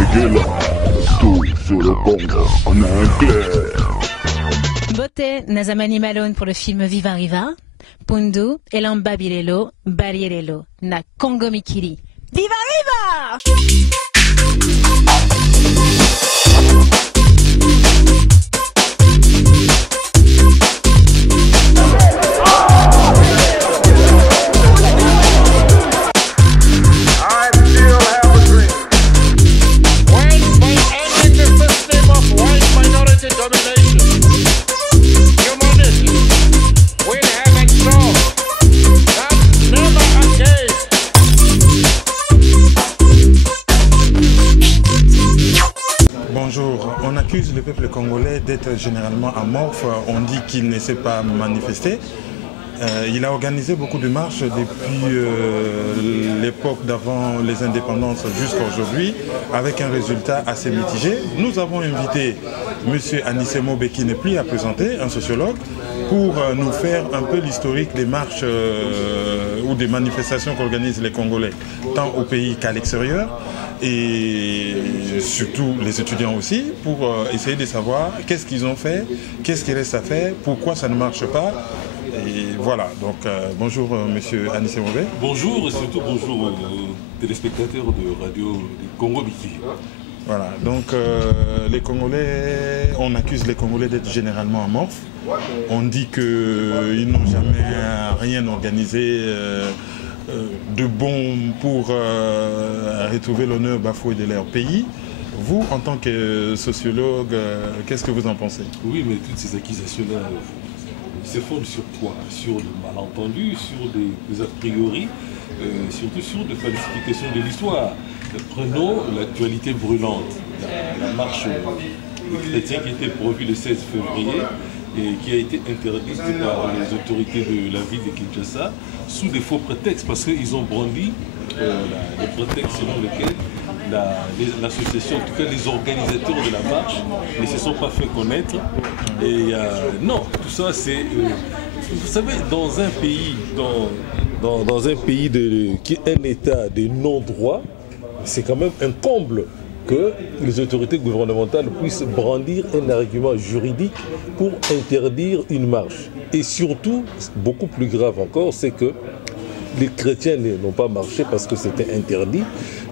Miguel, tout sur le Congo en anglais. Bote na zamani Malone pour le film Viva Riva, Pundu Elamba Bilelo, Balierelo, na Congo Mikili. Viva Riva! Bonjour, on accuse le peuple congolais d'être généralement amorphe, on dit qu'il ne s'est pas manifesté. Il a organisé beaucoup de marches depuis l'époque d'avant les indépendances jusqu'à aujourd'hui, avec un résultat assez mitigé. Nous avons invité M. Anissemo Be, qui n'est plus à présenter, un sociologue, pour nous faire un peu l'historique des marches ou des manifestations qu'organisent les Congolais, tant au pays qu'à l'extérieur, et surtout les étudiants aussi, pour essayer de savoir qu'est-ce qu'ils ont fait, qu'est-ce qu'il reste à faire, pourquoi ça ne marche pas. Et voilà, donc bonjour monsieur Anissemo Be. Bonjour et surtout bonjour aux téléspectateurs de Radio Congo Mikili. Voilà, donc les Congolais, on accuse les Congolais d'être généralement amorphes. On dit qu'ils n'ont jamais rien organisé de bon pour retrouver l'honneur bafoué de leur pays. Vous, en tant que sociologue, qu'est-ce que vous en pensez? Oui, mais toutes ces accusations-là se fondent sur quoi? Sur des malentendus, sur des a priori, surtout sur des falsifications de l'histoire. Prenons l'actualité brûlante, la marche des chrétiens qui était prévue le 16 février et qui a été interdite par les autorités de la ville de Kinshasa sous des faux prétextes, parce qu'ils ont brandi les prétextes selon lesquels l'association, en tout cas les organisateurs de la marche, ne se sont pas fait connaître. Et non, tout ça c'est... vous savez, dans un pays, dans un pays qui est un état de non-droit, c'est quand même un comble que les autorités gouvernementales puissent brandir un argument juridique pour interdire une marche. Et surtout, beaucoup plus grave encore, c'est que les chrétiens n'ont pas marché parce que c'était interdit,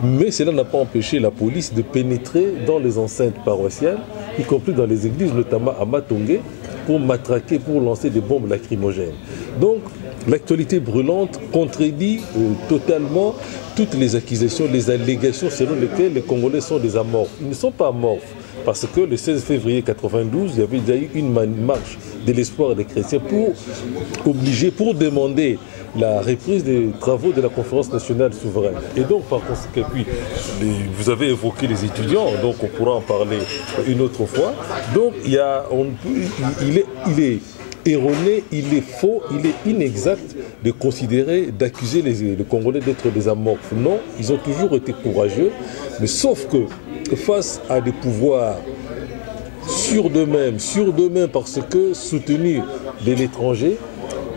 mais cela n'a pas empêché la police de pénétrer dans les enceintes paroissiales, y compris dans les églises, notamment à Matongé, pour matraquer, pour lancer des bombes lacrymogènes. Donc, l'actualité brûlante contredit totalement toutes les accusations, les allégations selon lesquelles les Congolais sont des amorphes. Ils ne sont pas amorphes, parce que le 16 février 1992, il y avait déjà eu une marche de l'espoir des chrétiens pour demander la reprise des travaux de la conférence nationale souveraine. Et donc, par conséquent, puis, vous avez évoqué les étudiants, donc on pourra en parler une autre fois. Donc, il est erroné, il est faux, il est inexact de considérer, d'accuser les Congolais d'être des amorphes. Non, ils ont toujours été courageux, mais sauf que face à des pouvoirs sûrs d'eux-mêmes parce que soutenus de l'étranger,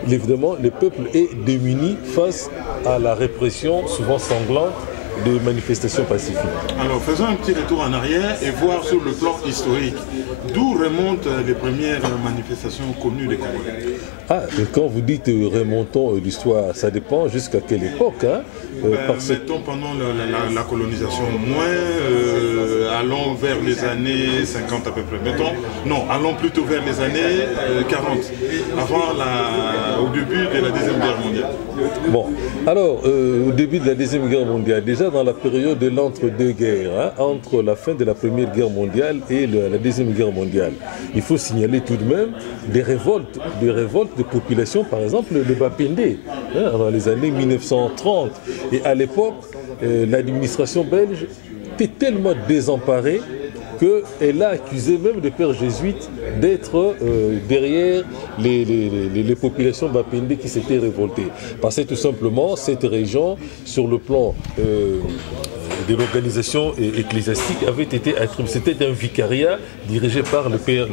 évidemment, le peuple est démuni face à la répression souvent sanglante des manifestations pacifiques. Alors faisons un petit retour en arrière et voir sur le plan historique d'où remontent les premières manifestations connues des Congolais. Ah, et quand vous dites remontons l'histoire, ça dépend jusqu'à quelle époque, hein? Mettons pendant la colonisation, moins allons vers les années 50 à peu près. Mettons, non, allons plutôt vers les années 40, au début de la Deuxième Guerre mondiale. Bon, alors, au début de la Deuxième Guerre mondiale, déjà dans la période de l'entre-deux-guerres, hein, entre la fin de la Première Guerre mondiale et la Deuxième Guerre mondiale, il faut signaler tout de même des révoltes de population, par exemple le Bapende, hein, dans les années 1930. Et à l'époque, l'administration belge était tellement désemparée qu'elle a accusé même des pères jésuites d'être derrière les populations Bapende qui s'étaient révoltées. Parce que tout simplement, cette région, sur le plan l'organisation ecclésiastique avait été attribué. C'était un vicariat dirigé par le père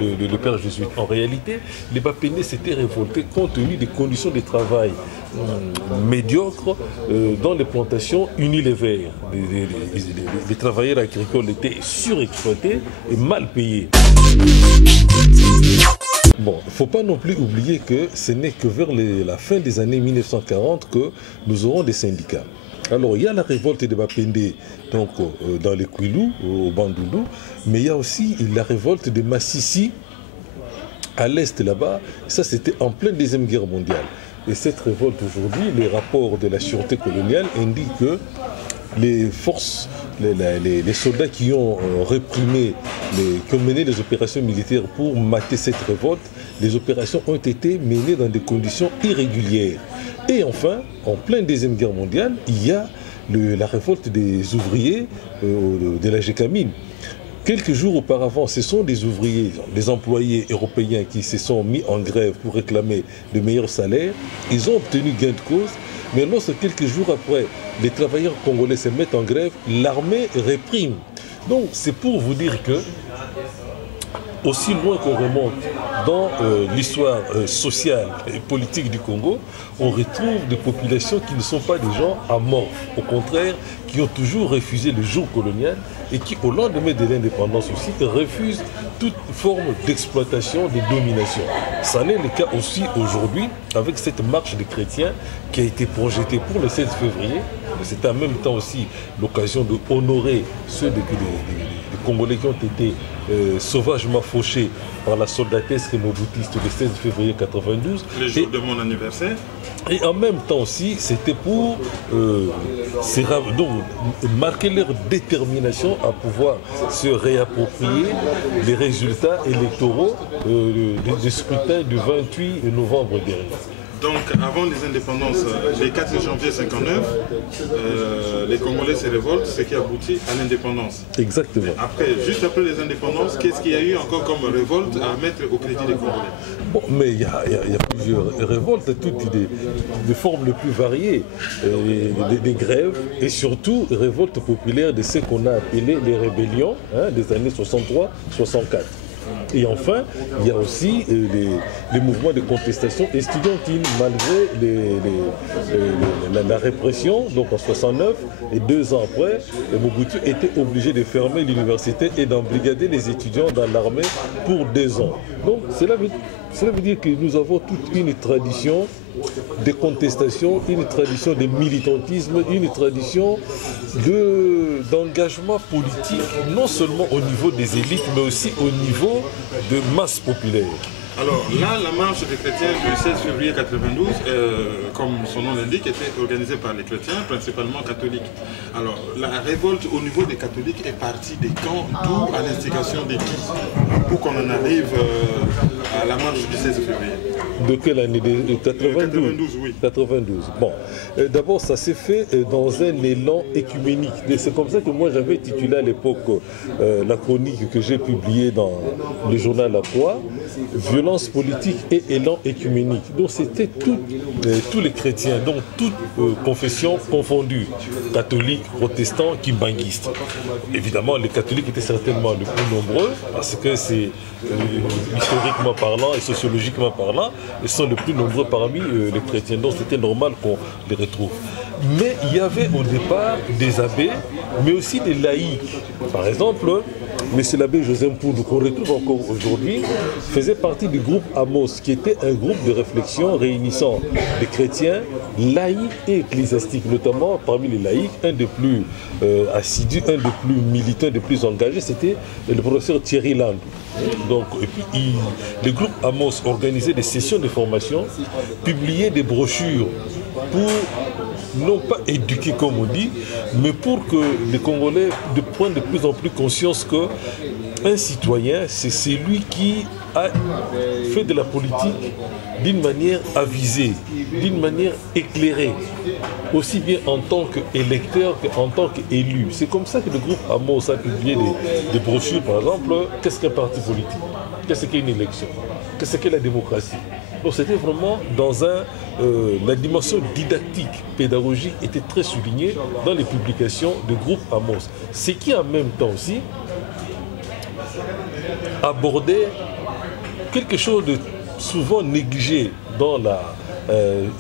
jésuite. En réalité, les Bapénés s'étaient révoltés compte tenu des conditions de travail médiocres dans les plantations Unilever. Les travailleurs agricoles étaient surexploités et mal payés. Bon, il ne faut pas non plus oublier que ce n'est que vers la fin des années 1940 que nous aurons des syndicats. Alors, il y a la révolte des Bapéndé donc, dans les Kouilou, au Bandundu, mais il y a aussi la révolte de Massissi, à l'est là-bas. Ça, c'était en pleine Deuxième Guerre mondiale. Et cette révolte aujourd'hui, les rapports de la sûreté coloniale indiquent que les forces, les soldats qui ont réprimé, qui ont mené les opérations militaires pour mater cette révolte, les opérations ont été menées dans des conditions irrégulières. Et enfin, en pleine Deuxième Guerre mondiale, il y a la révolte des ouvriers de la Gécamine. Quelques jours auparavant, ce sont des ouvriers, des employés européens qui se sont mis en grève pour réclamer de meilleurs salaires. Ils ont obtenu gain de cause, mais lorsque quelques jours après, les travailleurs congolais se mettent en grève, l'armée réprime. Donc c'est pour vous dire que, aussi loin qu'on remonte dans l'histoire sociale et politique du Congo, on retrouve des populations qui ne sont pas des gens amorphes. Au contraire, qui ont toujours refusé le joug colonial et qui, au lendemain de l'indépendance aussi, refusent toute forme d'exploitation, de domination. Ça n'est le cas aussi aujourd'hui avec cette marche des chrétiens qui a été projetée pour le 16 février. C'était en même temps aussi l'occasion d'honorer ceux des Congolais qui ont été sauvagement fauchés par la soldatesque moboutiste le 16 février 1992. Le jour de mon anniversaire. Et en même temps aussi, c'était pour donc, marquer leur détermination à pouvoir se réapproprier les résultats électoraux du scrutin du 28 novembre dernier. Donc, avant les indépendances, le 4 janvier 1959, les Congolais se révoltent, ce qui aboutit à l'indépendance. Exactement. Mais après, juste après les indépendances, qu'est-ce qu'il y a eu encore comme révolte à mettre au crédit des Congolais? Bon, mais il y a plusieurs révoltes, toutes des formes les plus variées, des grèves et surtout révoltes populaires de ce qu'on a appelé les rébellions des années 63-64. Et enfin, il y a aussi les mouvements de contestation estudiantine, malgré la répression. Donc en 69 et 2 ans après, Mobutu était obligé de fermer l'université et d'embrigader les étudiants dans l'armée pour 2 ans. Donc cela veut dire que nous avons toute une tradition de contestation, une tradition de militantisme, une tradition d'engagement politique, non seulement au niveau des élites, mais aussi au niveau de masse populaire. Alors là, la marche des chrétiens du 16 février 1992, comme son nom l'indique, était organisée par les chrétiens, principalement catholiques. Alors la révolte au niveau des catholiques est partie des camps, d'où à l'instigation des qui, pour qu'on en arrive à la marche du 16 février. De quelle année? 92, oui. 92. Bon, d'abord, ça s'est fait dans un élan écuménique. C'est comme ça que moi, j'avais titulé à l'époque la chronique que j'ai publiée dans le journal La Croix, Violence politique et élan écuménique. Donc, c'était tous les chrétiens, donc toutes confessions confondues, catholiques, protestants, kimbanguistes. Évidemment, les catholiques étaient certainement les plus nombreux, parce que c'est historiquement parlant et sociologiquement parlant, ils sont les plus nombreux parmi les chrétiens. Donc c'était normal qu'on les retrouve. Mais il y avait au départ des abbés, mais aussi des laïcs. Par exemple, M. l'abbé Joseph Mpoundou, qu'on retrouve encore aujourd'hui, faisait partie du groupe Amos, qui était un groupe de réflexion réunissant des chrétiens, laïcs et ecclésiastiques, notamment parmi les laïcs, un des plus assidus, un des plus militants, des plus engagés, c'était le professeur Thierry Land. Donc, et puis, le groupe Amos organisait des sessions de formation, publiait des brochures pour non pas éduquer comme on dit, mais pour que les Congolais prennent de plus en plus conscience qu'un citoyen, c'est celui qui a fait de la politique d'une manière avisée, d'une manière éclairée, aussi bien en tant qu'électeur qu'en tant qu'élu. C'est comme ça que le groupe Amos a publié des brochures, par exemple, qu'est-ce qu'un parti politique, qu'est-ce qu'une élection, qu'est-ce qu'est la démocratie. Donc c'était vraiment dans un la dimension didactique, pédagogique était très soulignée dans les publications du groupe Amos. Ce qui en même temps aussi abordait quelque chose de souvent négligé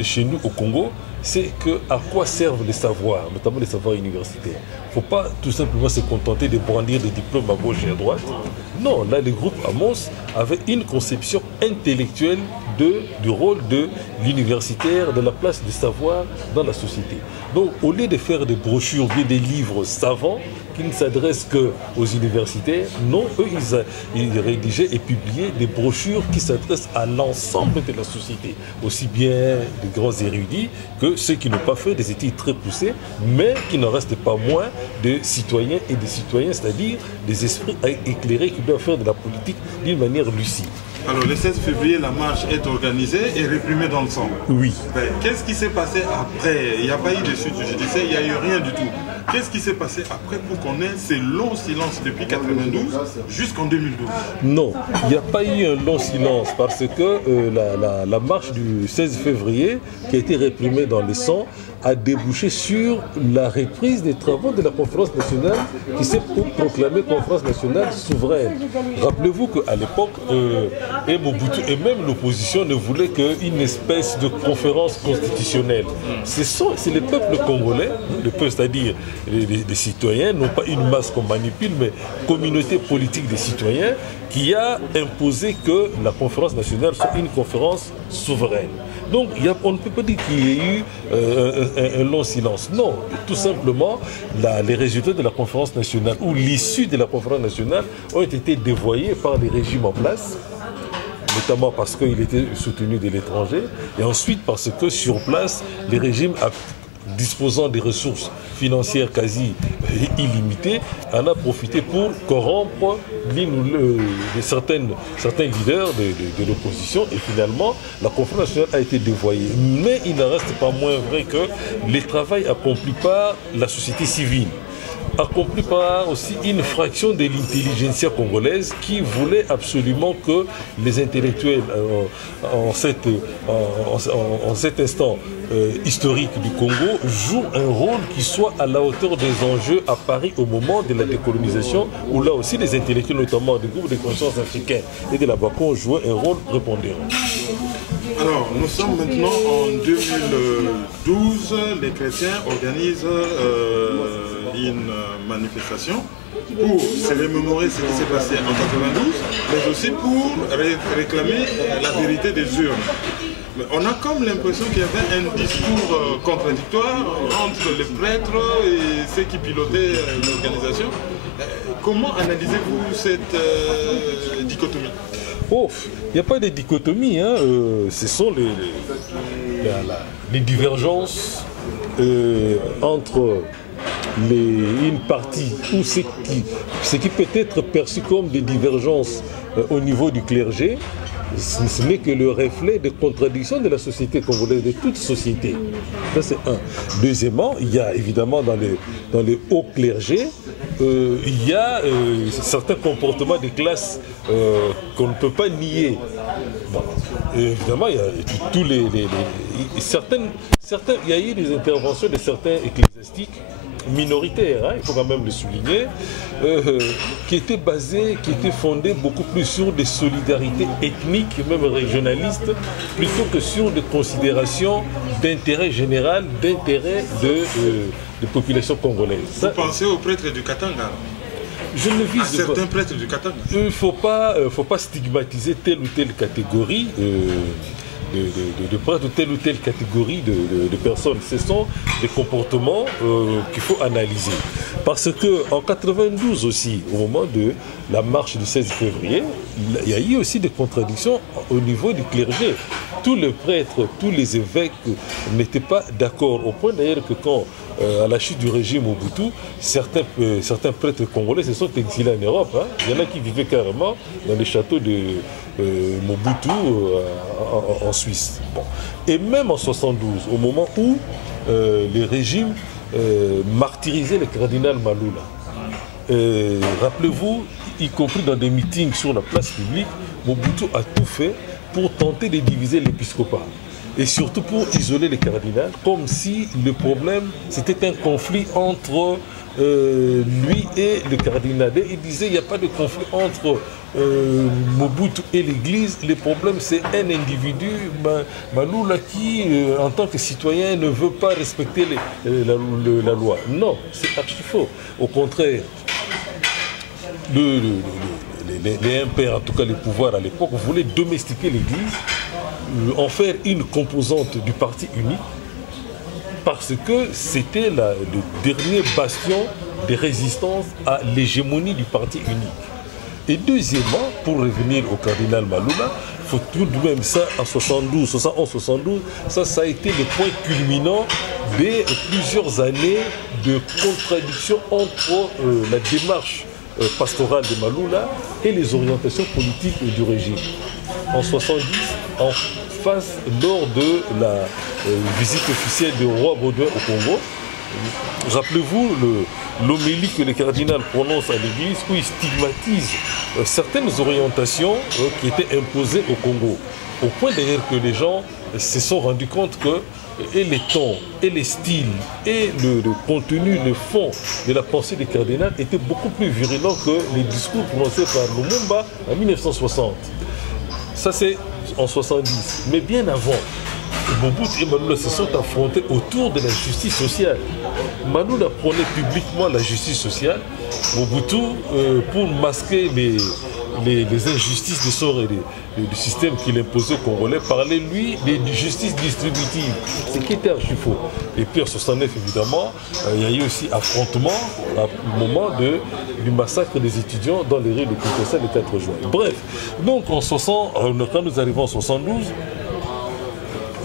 chez nous au Congo, c'est à quoi servent les savoirs, notamment les savoirs universitaires. Il ne faut pas tout simplement se contenter de brandir des diplômes à gauche et à droite. Non, là, le groupe Amos avait une conception intellectuelle du rôle de l'universitaire, de la place du savoir dans la société. Donc, au lieu de faire des brochures, des livres savants qui ne s'adressent qu'aux universitaires, non, eux, ils rédigeaient et publiaient des brochures qui s'adressent à l'ensemble de la société, aussi bien des grands érudits que ceux qui n'ont pas fait des études très poussées, mais qui n'en restent pas moins de citoyens et de citoyens, c'est-à-dire des esprits éclairés qui doivent faire de la politique d'une manière lucide. Alors, le 16 février, la marche est organisée et réprimée dans le sang. Oui. Qu'est-ce qui s'est passé après? Il n'y a pas eu de suite judiciaire, il n'y a eu rien du tout. Qu'est-ce qui s'est passé après pour qu'on ait ces longs silences depuis 1992 jusqu'en 2012? Non, il n'y a pas eu un long silence parce que la marche du 16 février, qui a été réprimée dans le sang, a débouché sur la reprise des travaux de la conférence nationale qui s'est proclamée conférence nationale souveraine. Rappelez-vous qu'à l'époque, Mobutu et même l'opposition ne voulaient qu'une espèce de conférence constitutionnelle. C'est le peuple congolais, le peuple, c'est-à-dire les citoyens, non pas une masse qu'on manipule, mais communauté politique des citoyens, qui a imposé que la conférence nationale soit une conférence souveraine. Donc on ne peut pas dire qu'il y ait eu un long silence. Non, tout simplement, les résultats de la conférence nationale ou l'issue de la conférence nationale ont été dévoyés par les régimes en place, notamment parce qu'il était soutenu de l'étranger, et ensuite parce que sur place, les régimes disposant des ressources financières quasi illimitées, en a profité pour corrompre certains leaders de l'opposition, et finalement la conférence nationale a été dévoyée. Mais il n'en reste pas moins vrai que le travail accompli par la société civile, accompli par aussi une fraction de l'intelligentsia congolaise qui voulait absolument que les intellectuels en cet instant historique du Congo jouent un rôle qui soit à la hauteur des enjeux à Paris au moment de la décolonisation, où là aussi les intellectuels, notamment des groupes de conscience africains et de la BACO, ont joué un rôle prépondérant. Alors, nous sommes maintenant en 2012, les chrétiens organisent une manifestation pour se remémorer ce qui s'est passé en 1992, mais aussi pour réclamer la vérité des urnes. Mais on a comme l'impression qu'il y avait un discours contradictoire entre les prêtres et ceux qui pilotaient l'organisation. Comment analysez-vous cette dichotomie? Oh, il n'y a pas de dichotomie, hein. Ce sont les divergences entre une partie ou ce qui peut être perçu comme des divergences au niveau du clergé. Ce n'est que le reflet de contradictions de la société congolaise, de toute société. Ça, c'est un. Deuxièmement, il y a évidemment dans les hauts clergés, il y a certains comportements des classes qu'on ne peut pas nier. Bon, évidemment, il y a il y a eu des interventions de certains ecclésiastiques minoritaires, hein, il faut quand même le souligner, qui étaient fondées beaucoup plus sur des solidarités ethniques, même régionalistes, plutôt que sur des considérations d'intérêt général, d'intérêt de population congolaise. Vous pensez aux prêtres du Katanga? Je ne vise certains prêtres du Katanga. Il ne faut pas stigmatiser telle ou telle catégorie de prêtres, de telle ou telle catégorie de personnes. Ce sont des comportements qu'il faut analyser. Parce qu'en 1992 aussi, au moment de la marche du 16 février, il y a eu aussi des contradictions au niveau du clergé. Tous les prêtres, tous les évêques n'étaient pas d'accord. Au point d'ailleurs que quand, à la chute du régime Mobutu, certains prêtres congolais se sont exilés en Europe. Hein. Il y en a qui vivaient carrément dans les châteaux de Mobutu en Suisse. Bon. Et même en 1972, au moment où les régimes martyrisaient le cardinal Maloula, rappelez-vous, y compris dans des meetings sur la place publique, Mobutu a tout fait pour tenter de diviser l'épiscopat. et surtout pour isoler les cardinals, comme si le problème c'était un conflit entre lui et le cardinal. Et il disait il n'y a pas de conflit entre Mobutu et l'Église, le problème c'est un individu, Maloula, qui en tant que citoyen ne veut pas respecter la loi. Non, c'est archi faux. Au contraire, les impairs, en tout cas les pouvoirs à l'époque, voulaient domestiquer l'Église, en faire une composante du parti unique, parce que c'était le dernier bastion de résistance à l'hégémonie du parti unique. Et deuxièmement, pour revenir au cardinal Maloula, il faut tout de même ça en 71-72, ça a été le point culminant de plusieurs années de contradiction entre la démarche pastorale de Maloula et les orientations politiques du régime. En 70, en face, lors de la visite officielle du roi Baudouin au Congo, rappelez-vous l'homélie que le cardinal prononce à l'église où il stigmatise certaines orientations qui étaient imposées au Congo. Au point d'ailleurs que les gens se sont rendus compte que et les tons, et les styles, et le contenu, le fond de la pensée des cardinals étaient beaucoup plus virulents que les discours prononcés par Lumumba en 1960. Ça c'est en 70. Mais bien avant, Mobutu et Maloula se sont affrontés autour de la justice sociale. Maloula prônait publiquement la justice sociale. Mobutu, pour masquer les injustices de son et du système qu'il imposait aux Congolais, parlait lui de justice distributive, ce qui était archi faux. Et puis en 69 évidemment, il y a eu aussi affrontement au moment du massacre des étudiants dans les rues de Kinshasa le 4 juin. Bref, donc en 60, quand nous arrivons en 72,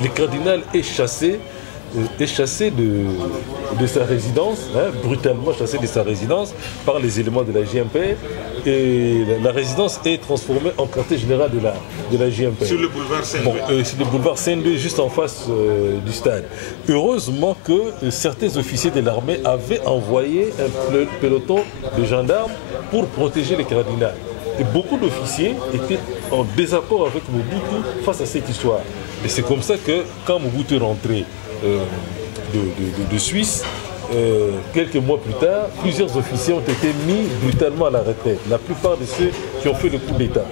le cardinal est chassé de sa résidence, brutalement chassé de sa résidence par les éléments de la JMP, et la résidence est transformée en quartier général de la JMP. Sur le boulevard Saint-Louis. Bon, sur le boulevard Saint-Louis, juste en face du stade. Heureusement que certains officiers de l'armée avaient envoyé un peloton de gendarmes pour protéger les cardinals. Et beaucoup d'officiers étaient en désaccord avec Mobutu face à cette histoire. Et c'est comme ça que quand Mobutu est rentré de Suisse, quelques mois plus tard, plusieurs officiers ont été mis brutalement à la retraite. La plupart de ceux qui ont fait le coup d'État.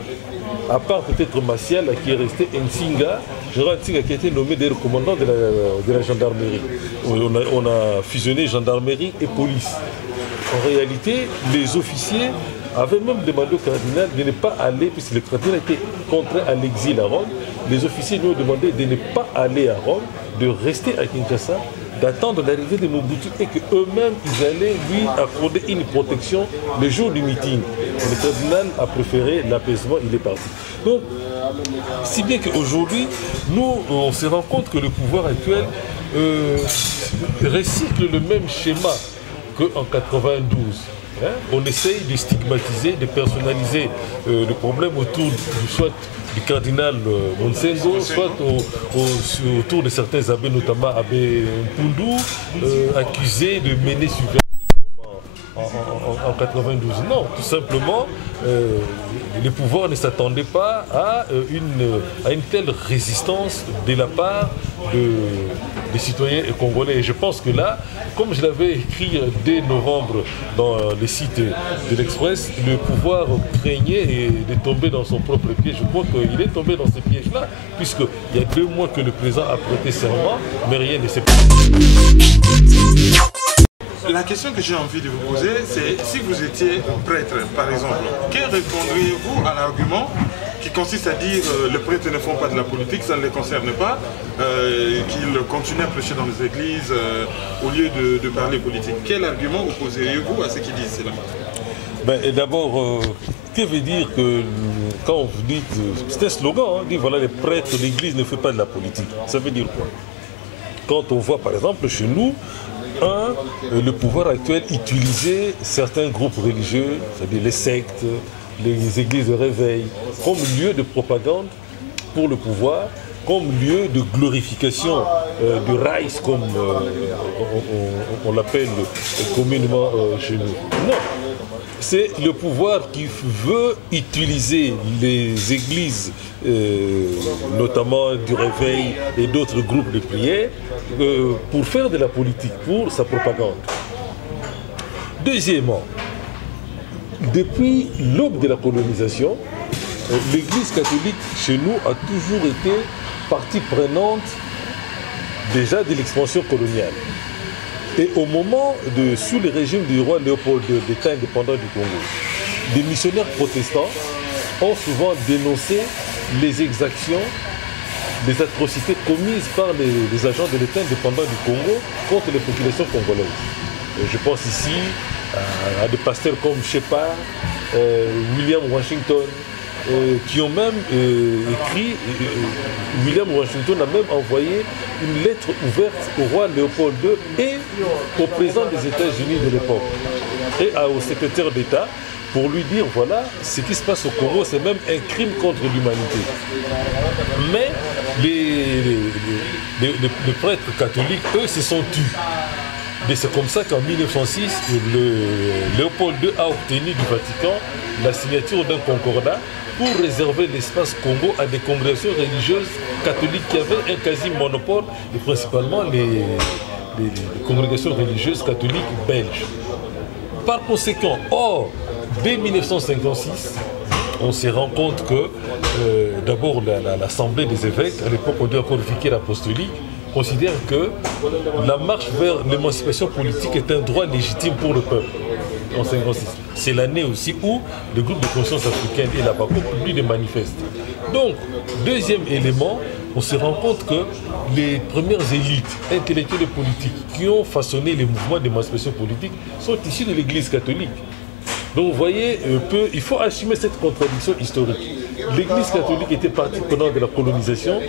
À part peut-être Maciel qui est resté Nsinga, général Nsinga qui a été nommé des commandants de la gendarmerie. On a fusionné gendarmerie et police. En réalité, les officiers avaient même demandé au cardinal de ne pas aller, puisque le cardinal était contraint à l'exil à Rome. Les officiers lui ont demandé de ne pas aller à Rome, de rester à Kinshasa, d'attendre l'arrivée de Mobutu et qu'eux-mêmes, ils allaient lui accorder une protection le jour du meeting. Le cardinal a préféré l'apaisement, il est parti. Donc, si bien qu'aujourd'hui, nous, on se rend compte que le pouvoir actuel recycle le même schéma qu'en 92. On essaye de stigmatiser, de personnaliser le problème autour soit du cardinal Monsengo, soit autour de certains abbés, notamment Abbé Mpundu, accusés de mener subversion en 92. Non, tout simplement, les pouvoirs ne s'attendaient pas à une telle résistance de la part des citoyens congolais. Et je pense que là, comme je l'avais écrit dès novembre dans le site de l'Express, le pouvoir craignait de tomber dans son propre piège. Je crois qu'il est tombé dans ce piège-là, puisqu'il y a 2 mois que le président a prêté serment, mais rien ne s'est passé. La question que j'ai envie de vous poser, c'est si vous étiez prêtre, par exemple, que répondriez-vous à l'argument qui consiste à dire les prêtres ne font pas de la politique, ça ne les concerne pas, qu'ils continuent à prêcher dans les églises au lieu de parler politique. Quel argument opposeriez-vous à ceux qui disent cela? D'abord, que veut dire que quand vous dites, c'est un slogan, on dit voilà les prêtres, l'église ne fait pas de la politique. Ça veut dire quoi? Quand on voit par exemple chez nous, le pouvoir actuel utilisait certains groupes religieux, c'est-à-dire les sectes, les églises de réveil, comme lieu de propagande pour le pouvoir, comme lieu de glorification du Reich, comme on l'appelle communément chez nous. Non. c'est le pouvoir qui veut utiliser les églises, notamment du Réveil et d'autres groupes de prière, pour faire de la politique, pour sa propagande. Deuxièmement, depuis l'aube de la colonisation, l'Église catholique chez nous a toujours été partie prenante déjà de l'expansion coloniale. Et au moment sous le régime du roi Léopold II, d'État indépendant du Congo, des missionnaires protestants ont souvent dénoncé les exactions, les atrocités commises par les agents de l'État indépendant du Congo contre les populations congolaises. Je pense ici à des pasteurs comme Shepard, William Washington, qui ont même écrit, William Washington a même envoyé une lettre ouverte au roi Léopold II et au président des États-Unis de l'époque et au secrétaire d'État pour lui dire voilà, ce qui se passe au Congo, c'est même un crime contre l'humanité. Mais les prêtres catholiques, eux, se sont tus. Et c'est comme ça qu'en 1906, Léopold II a obtenu du Vatican la signature d'un concordat pour réserver l'espace Congo à des congrégations religieuses catholiques qui avaient un quasi-monopole, et principalement les congrégations religieuses catholiques belges. Par conséquent, dès 1956, on se rend compte que d'abord l'Assemblée des évêques, à l'époque on dit encore vicaire apostolique, considère que la marche vers l'émancipation politique est un droit légitime pour le peuple. En 1956. C'est l'année aussi où le groupe de conscience africaine et la BACO publient des manifestes. Donc, deuxième élément, on se rend compte que les premières élites intellectuelles et politiques qui ont façonné les mouvements d'émancipation politique sont issues de l'Église catholique. Donc vous voyez, il faut assumer cette contradiction historique. L'Église catholique était partie prenante de la colonisation,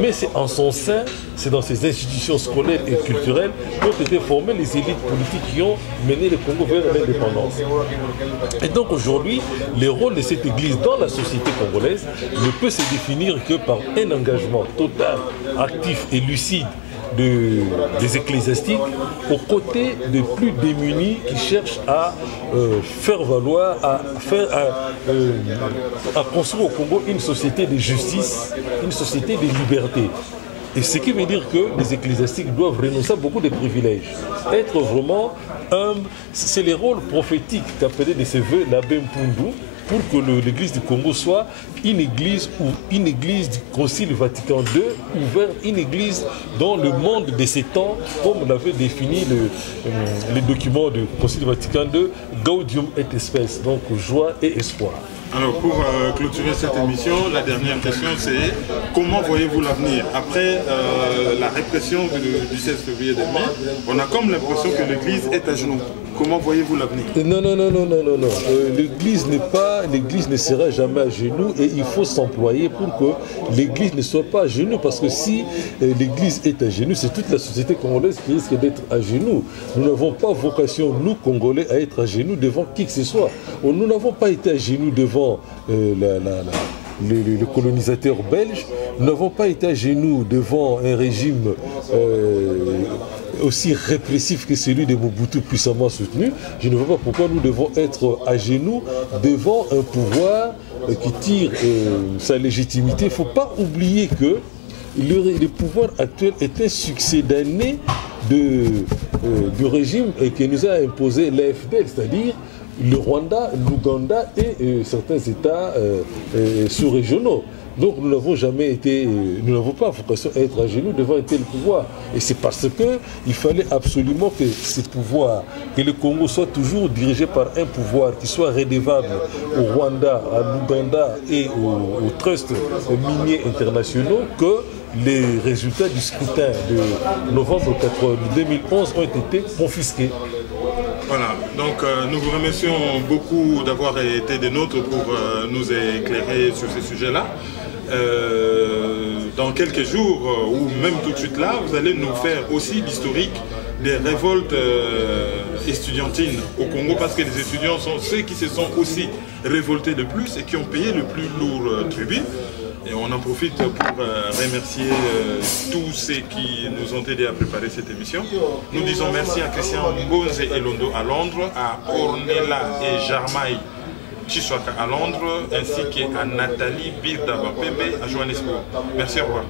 mais c'est en son sein, c'est dans ses institutions scolaires et culturelles qu'ont été formées les élites politiques qui ont mené le Congo vers l'indépendance. Et donc aujourd'hui, le rôle de cette Église dans la société congolaise ne peut se définir que par un engagement total, actif et lucide des ecclésiastiques aux côtés des plus démunis qui cherchent à faire valoir, à construire au Congo une société de justice, une société de liberté. Et ce qui veut dire que les ecclésiastiques doivent renoncer à beaucoup de privilèges. Être vraiment humble, c'est le rôle prophétique qu'appelait de ses voeux l'abbé Mpundu, pour que l'Église du Congo soit une Église du Concile Vatican II, ouverte, une Église dans le monde de ces temps, comme l'avait défini le document du Concile Vatican II, Gaudium et Spes, donc joie et espoir. Alors pour clôturer cette émission, la dernière question c'est comment voyez-vous l'avenir? Après la répression du 16 février dernier, on a comme l'impression que l'Église est à genoux. Comment voyez-vous l'avenir? Non. L'Église ne sera jamais à genoux et il faut s'employer pour que l'Église ne soit pas à genoux. Parce que si l'Église est à genoux, c'est toute la société congolaise qui risque d'être à genoux. Nous n'avons pas vocation, nous Congolais, à être à genoux devant qui que ce soit. Nous n'avons pas été à genoux devant le colonisateur belge. Nous n'avons pas été à genoux devant un régime aussi répressif que celui de Mobutu puissamment soutenu. Je ne vois pas pourquoi nous devons être à genoux devant un pouvoir qui tire sa légitimité. Il ne faut pas oublier que le pouvoir actuel est un succédané du régime que nous a imposé l'AFDL, c'est-à-dire le Rwanda, l'Ouganda et certains États sous-régionaux. Donc nous n'avons jamais été, nous n'avons pas vocation à être à genoux devant un tel pouvoir. Et c'est parce qu'il fallait absolument que ce pouvoir, que le Congo soit toujours dirigé par un pouvoir qui soit redevable au Rwanda, à l'Ouganda et aux trusts miniers internationaux, que les résultats du scrutin de novembre 2011 ont été confisqués. Voilà, donc nous vous remercions beaucoup d'avoir été des nôtres pour nous éclairer sur ces sujets-là. Dans quelques jours, ou même tout de suite là, vous allez nous faire aussi l'historique des révoltes estudiantines au Congo, parce que les étudiants sont ceux qui se sont aussi révoltés le plus et qui ont payé le plus lourd tribut. Et on en profite pour remercier tous ceux qui nous ont aidés à préparer cette émission. Nous disons merci à Christian Mbonze et Londo à Londres, à Ornella et Jarmaï Chiswaka à Londres, ainsi qu'à Nathalie Birda Bapembe à Johannesburg. Merci, au revoir.